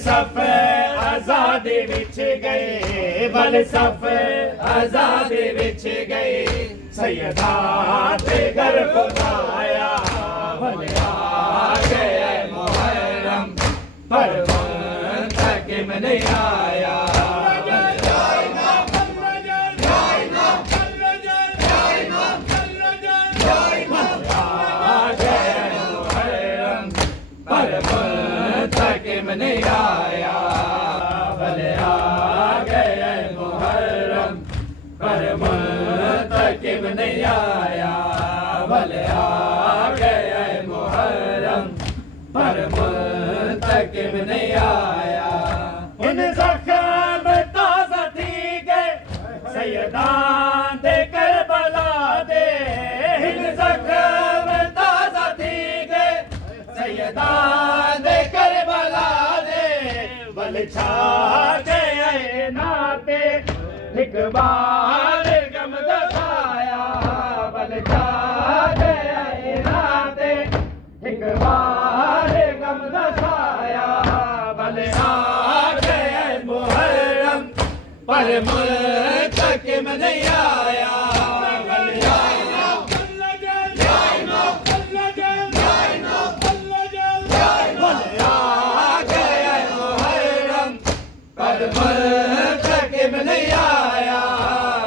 صف آزادی وچ گئے بل صف آزادی وچ گئے سیداں تے گر خدایا بل آ گئے محرم پر منتقم نہیں آیا نہیں آیا بھلے آ گئے محرم پر منتقم نہیں آیا بھلے آ گئے محرم پر منتقم نہیں آیا ان زخم تازہ تھی گئے سیداں دے کربلا دے ان زخم تازہ تھی گئے سیداں دے کربلا بل چھا گئے ناتے ایک بار غم دسایا بل چھا گئے ناتے ایک بار غم دسایا بل آ گئے محرم پر منتقم نہیں آیا منتقم نہیں آیا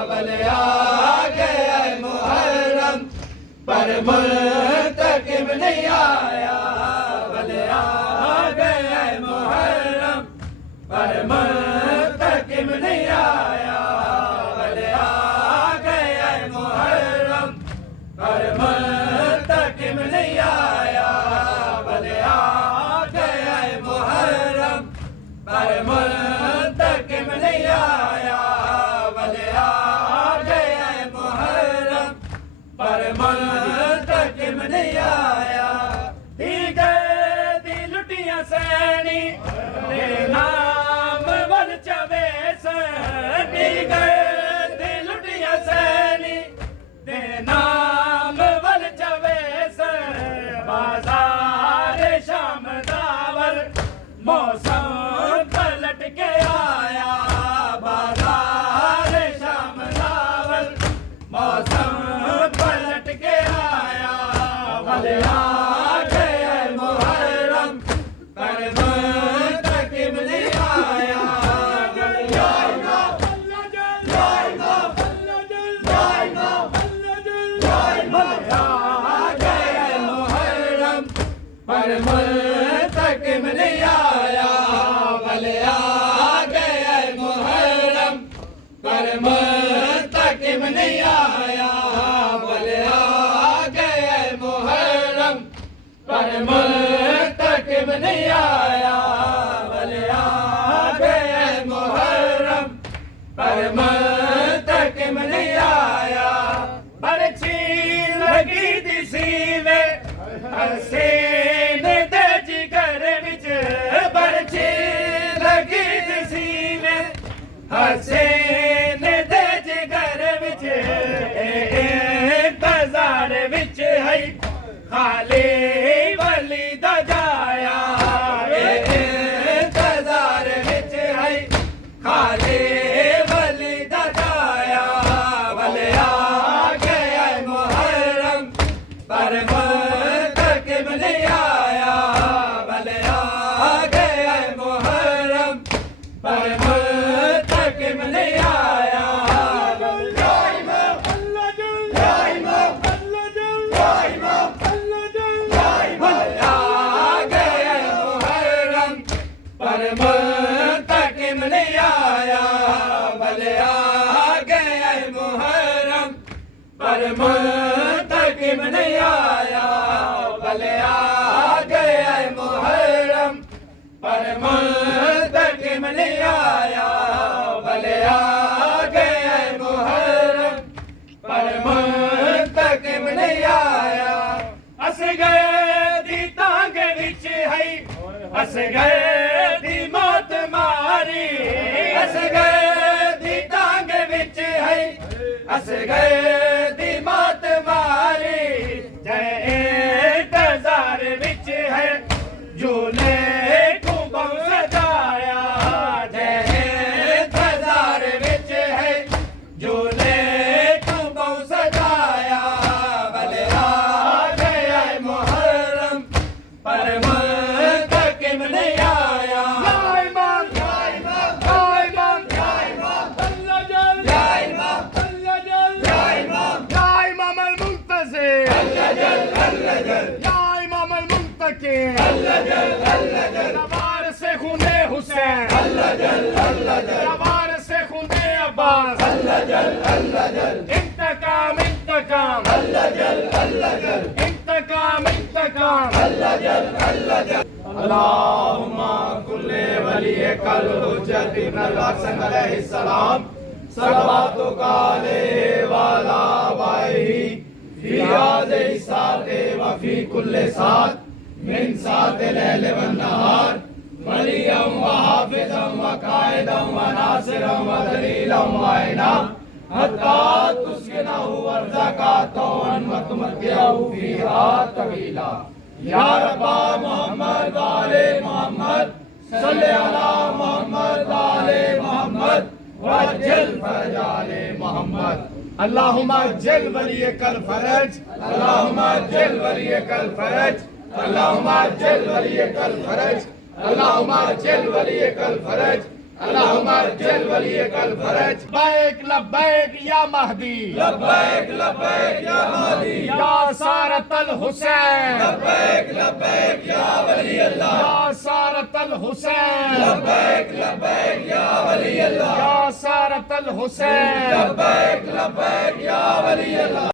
بھلے آ گئے محرم پر منتقم نہیں آیا بھلے آ گئے محرم پر منتقم نہیں آیا بھلے آ گئے محرم پر منتقم نہیں آیا بھلے آ گئے محرم پر منتقم نہیں آیا بھلے آ گئے محرم پر منتقم نہیں آیا دی گئے دی لٹیاں سینی دے نام ون چویس دی گئے دی لٹیاں سینی دے نام ون چویس بازار شام داور موسم پلٹ کے آیا بازار شام داور موسم پلٹ کے آیا بھلے آ گئے محرم پر منتقم نہیں آیا پر منتقم نہیں آیا بھلے آ گئے محرم پر منتقم نہیں آیا بھلے آ گئے محرم پر منتقم نہیں آیا بھلے آ گئے محرم پر منتقم نہیں آیا برچھی لگی دی سیوے حسین دے جگر وچ برچھی لگی دی سیوے حسین دے جگر وچ انتظار وچ ہے خالی ولی دا جایا انتظار وچ ہے خالی ولی دا جایا بھلے آ گئے محرم پر منتقم نہیں آیا بھلے آ گئے محرم پر منتقم نہیں آیا پر منتقم نہیں آیا بھلے آ گئے محرم پر منتقم نہیں آیا بھلے آ گئے محرم پر منتقم نہیں آیا بھلے آ گئے محرم پر منتقم نہیں آیا اس گئے دی تانگ وچ ہے اس گئے دی موت ماری اس گئے دی تانگ وچ ہے اس گئے دی موت ماری جے انتظار وچ ہے جھولے کو بہت سجا بچے تلوار سے خونے حسین تلوار سے خونے عباس انتقام انتقام انتقام انتقام اللہم کل ولیک الحجت ابن الحسن علیہ السلام صلواتک علیہ وعلی آبائہ فی هذه الساعة وفي كل ساعة من ساعة الليل والنهار وليا وحافظا وقائدا وناصرا ودليلا وعينا حتى تسكنه أرضك طوعا وتمتعه فيها طويلا يا رب محمد وآل محمد صل على محمد وآل محمد وعجل فرج آل محمد اللهم اجل وليك الفرج اللهم اجل وليك الفرج اللهم اجل وليك الفرج اللهم اجل وليك الفرج اللهم اجل وليك الفرج لبيك لبيك يا مهدي لبيك لبيك يا مهدي يا سارة الحسين لبيك لبيك يا ولي الله يا سارة الحسين لبيك لبيك يا ولي الله يا سارة الحسين لبيك لبيك يا ولي الله